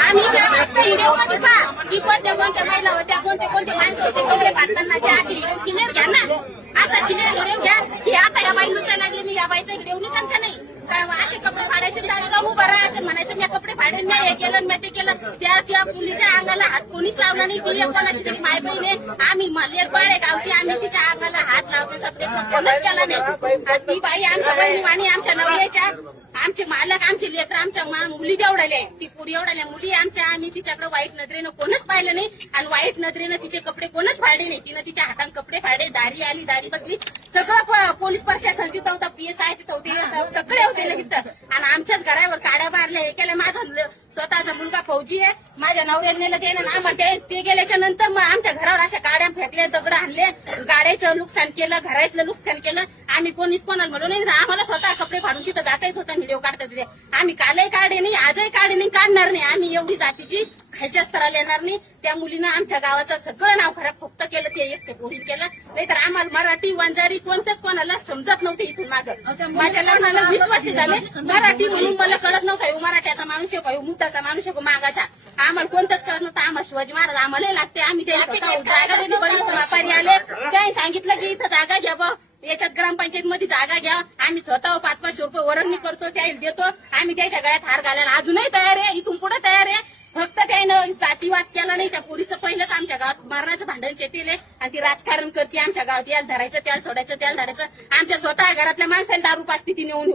आम्ही फक्त व्हिडिओमध्ये पहा की कोणत्या कोणत्या महिला होत्या, कोणते कोणते माणसं होते कपडे फाडतानाचे असे व्हिडिओ क्लिअर घ्या ना. असा क्लिअर व्हिडिओ घ्या की आता या बाई लुचायला लागली, मी या बाईचा व्हिडिओ निघन का नाही. असे कपडे फाडायचे जाऊन उभं राहायचं, म्हणायचं मी कपडे फाडेन, मी हे केलं मी ते केलं. त्या मुलीच्या अंगाला हात कोणीच लावला नाही. ती कोणाची तरी माय बहीण आहे, आम्ही लेक बाळ आहे गावची, आम्ही तिच्या अंगाला हात लावण्याचा प्रयत्न कोणच केला नाही. ती बाई आमच्या बहिणी वाणी आमच्या नवऱ्याच्या, आमचे मालक, आमचे लेकर, आमच्या मुली तेवढ्याले, ती पुरी एवढ्याल्या मुली आमच्या, आम्ही तिच्याकडे वाईट नजरेनं कोणच पाहिलं नाही आणि वाईट नजरेनं तिचे कपडे कोणच फाडले नाही. तिनं तिच्या हातात कपडे फाडे, दारी आली, दारी बसली, सगळं पोलीस प्रशासन तिथं होता, PSI तिथं होते, सगळे होते तिथं. आणि आमच्याच घरावर काड्या मारल्या, हे केलं. माझा स्वतःचा मुलगा फौजी आहे, माझ्या नवऱ्याला नेलं त्यानं ना, ते गेल्याच्या नंतर मग आमच्या घरावर अशा काड्या फेकल्या, दगड आणले, गाड्याचं नुकसान केलं, घरातलं नुकसान केलं. आम्ही कोणीच कोणाला म्हणून नाही, आम्हाला स्वतः कपडे फाडून तिथं जाता येत होतं, व्हिडिओ काढता तिथे. आम्ही कालही काढे नाही, आजही काढे नाही, काढणार नाही. आम्ही एवढी जातीची खालच्या स्तराला येणार नाही. त्या मुलीनं आमच्या गावाचं सगळं नाव खराब फक्त केलं, ते एकटे पोरीन केलं. नाहीतर आम्हाला मराठी वंजारी कोणत्याच कोणाला समजत नव्हते. इथून मागं माझ्या लग्नाला 20 वर्ष झाले, मराठी म्हणून मला कळत नव्हतं मराठ्याचा माणूस आहे का, मुताचा माणूस आहे का, मागाचा. आम्हाला कोणतंच कळत नव्हतं. आम्हाला शिवाजी महाराज आम्हाला लागते. आम्ही ते जागा दिली, बळी व्यापारी आले, त्यांनी सांगितलं की इथं जागा घ्या बा, याच्यात ग्रामपंचायत मध्ये जागा घ्या. आम्ही स्वतः 500 रुपये वर्गणी करतो, त्या देतो. आम्ही त्याच्या गळ्यात हार घालायला अजूनही तयार आहे, इथून पुढे तयार आहे. फक्त त्यानं जातीवाद केला नाही. त्या पोरीचं पहिलंच आमच्या गावात मरणाचं भांडण चेतीले आणि ती राजकारण करते आमच्या गावात. याला धरायचं, त्याला सोडायचं, त्याला धरायचं. आमच्या स्वतः घरातल्या माणसाला दारू पाजती ती नेऊन,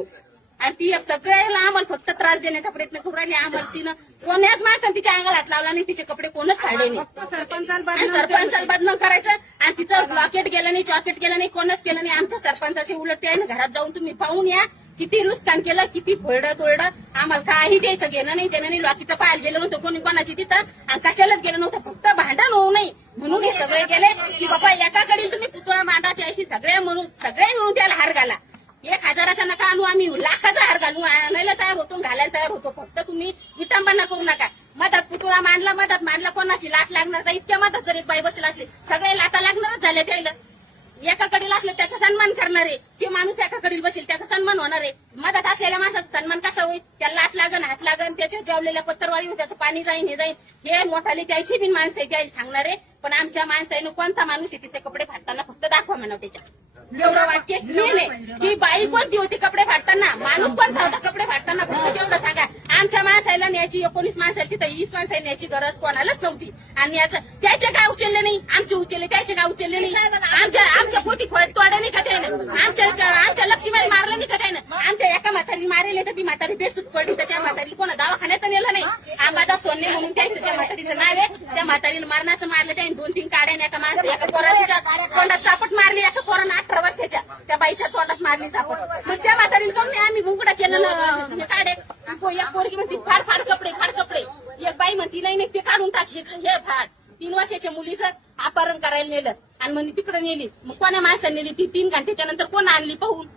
आणि ती सगळ्याला आम्हाला फक्त त्रास देण्याचा प्रयत्न करू राहिली. आम्हाला तिनं कोण्याच माणसानं तिच्या अंगाला हात लावला नाही, तिचे कपडे कोणच फाडले नाही. सरपंचाला बदनाम करायचं आणि तिचं ब्लॉकेट गेलं नाही, चॉकेट गेलं नाही, कोणच केलं नाही. आमच्या सरपंचाचे उलट आहे ना, घरात जाऊन तुम्ही पाहून या किती नुकसान केलं, किती फोडलं तोडलं. आम्हाला काही द्यायचं घेणं नाही, देणं नाही. लॉकेट पाहायला गेलं नव्हतं कोणी कोणाची तिथं, आणि कशालाच गेलं नव्हतं. फक्त भांडण होऊ नये म्हणून हे सगळे गेले की बाबा एकाकडे तुम्ही पुतळा मांडाची अशी सगळे मिळून त्याला हार घाला. 1000चा नका आणू, आम्ही लाखाचा हार घालू, आणायला तयार होतो, घालायला तयार होतो. फक्त तुम्ही विटंबना करू नका. मधात पुतळा मांडला, मधात मांडला, कोणाची लाट लागणार तर इतक्या मधात जर एक बाई बसला असली, सगळे लाटा लागणारच झाले. त्याला एकाकडील असले त्याचा सन्मान करणार आहे, जे माणूस एकाकडील बसेल त्याचा सन्मान होणार आहे. मधात असलेल्या माणसाचा सन्मान कसा होईल? त्याला लाट लागन, हात लागन, त्याच्या जेवलेल्या पत्तरवाळी त्याचं पाणी जाईन, हे जाईन. हे मोठाले त्याची बिन माणसं आहे, त्याची सांगणार आहे. पण आमच्या माणसाने कोणता माणूस आहे तिचे कपडे फाडताना फक्त दाखवा म्हणावं. त्याच्या एवढं वाक्य मेन आहे की बाई कोणती होती कपडे फाडताना, माणूस कोणता होता कपडे फाडताना, फक्त तेवढं सांगा. आमच्या माणसाला न्यायची 19 माणसाला तिथं 20 माणसाला न्यायची गरज कोणालाच नव्हती. आणि याचं त्याचे काय उचलले नाही, आमचे उचलले, त्याचे काय उचलले नाही. आमच्या पोती तोडे नाही का त्यानं, आमच्या लक्ष्मीला मारलं नाही का त्यानं. आमच्या एका म्हातारी मारेल तर ती म्हातारी बेसूत पडली, तर त्या म्हातारी कोणा दवाखान्यात नेलं नाही. आंबादा सोन्ने म्हणून त्याचं त्या म्हातारीचं नाव आहे. त्या म्हातारीला मारण्याचं मारलं त्याने 2-3 काड्याने, एका माणसाला एका पोराच्या तोंडात चापट मारली, एका पोरानं 18 वर्षाच्या त्या बाईच्या तोंडात मारली चापट. मग त्या म्हातारीला जाऊन आम्ही मुंगडा केलं ना काढे. एक पोरगी म्हणती फाड फाड कपडे, फाड कपडे. एक बाई म्हणती नाही ते काढून टाक, हे फाड. 3 वर्षाच्या मुलीचं अपहरण करायला नेलं आणि म्हणजे तिकडे नेली. मग कोण्या माणसाने नेली ती? 3 घंट्याच्या नंतर कोण आणली पाहून?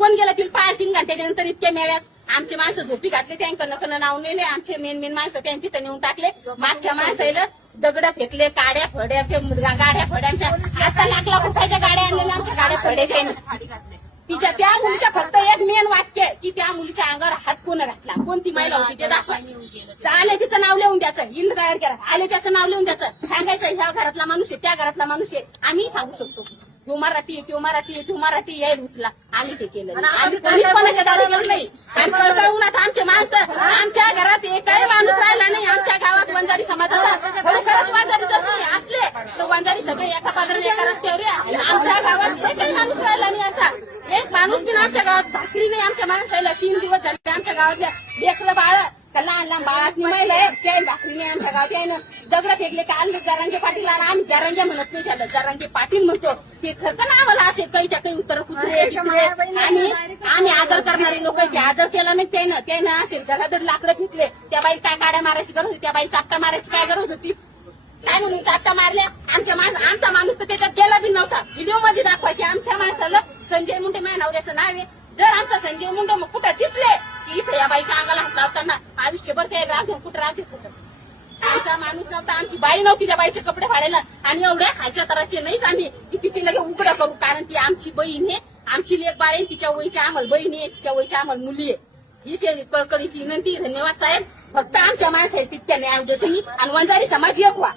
कोण गेला तिला पाय? 3 घंट्याच्या नंतर इतक्या मेळ्यात आमचे माणसं झोपी घातले, त्यांकडनं नाव नेले. आमचे मेन माणसं त्यांनी तिथं नेऊन टाकले. मागच्या माणसाला दगड फेकले, काड्या फड्या, गाड्या फड्यांच्या आता लाख रुपयाच्या गाड्या आणलेल्या, आमच्या गाड्या फडे घातले. तिच्या त्या मुलीच्या फक्त एक मेन वाक्य की त्या मुलीच्या अंगावर हात कोण घातला, कोणती महिला होती ते दाखवा. आले तिचं नाव लिहून द्यायचं, इल्ड तयार करा, आले त्याचं नाव लिहून द्यायचं, सांगायचं ह्या घरातला माणूस आहे, त्या घरातला माणूस आहे. आम्ही सांगू शकतो तो मराठी, तो मराठी, तो मराठी, हे रुचला. आम्ही ते केलं, आम्ही कोणीच कोणाच्या दारी गेलो नाही. आणि कळकळून आता आमचे माणसं, आमच्या घरात एकही माणूस राहिला नाही. आमच्या गावात वंजारी समाजाचा खरोखरच वंजारी जर तुम्ही असले तर वंजारी सगळे एका पादराने एका रस्त्यावर या. आमच्या गावात एकही माणूस राहिला नाही. असा एक माणूस बिन आमच्या गावात भाकरी नाही. आमच्या माणसाला 3 दिवस झाले. आमच्या गावातल्या लेकरं बाळ, लहान लहान बाळातली महिला आहे, त्याही भाकरी नाही आमच्या गावात. यायनं दगड फेकले काल जरांगे पाटील आला. आम्ही जरांगे म्हणत नाही, त्याला जरांगे पाटील म्हणतो. ते खरं ना आम्हाला असे काहीच्या काही उत्तर कुत्रे. आम्ही आदर करणारे लोक, ते आदर केला नाही त्यानं असे धडाधड लाकडं फेकले. त्या बाई काय काड्या मारायची गरज होती? त्या बाई चापटा मारायची काय गरज होती? काय म्हणून चापटा मारल्या? आमचा माणूस तर त्याच्यात गेला बी नव्हता. व्हिडिओ मध्ये दाखवायचे आमच्या माणसाला संजय मुंडे माझ्या नवऱ्याचं नाव आहे. जर आमचा संजय मुंडे मग कुठं दिसले की इथे या बाईच्या अंगाला हात लावताना आयुष्यभर ते राग कुठं राहतेच होतं. आमचा माणूस नव्हता, आमची बाई नव्हती त्या बाईचे कपडे फाडायला. आणि एवढ्या खालच्या तराचे नाहीच आम्ही की तिची लगे उघडं करू, कारण ती आमची बहीण आहे, आमची लेक बाळ आहे. तिच्या वयच्या आम्हाला बहीण आहे, तिच्या वयच्या आम्हाला मुली आहे. हीच कळकळीची विनंती. धन्यवाद साहेब. फक्त आमच्या माणसाला तितक्या न्याय देतो तुम्ही आणि वंजारी समाज एक व्हा.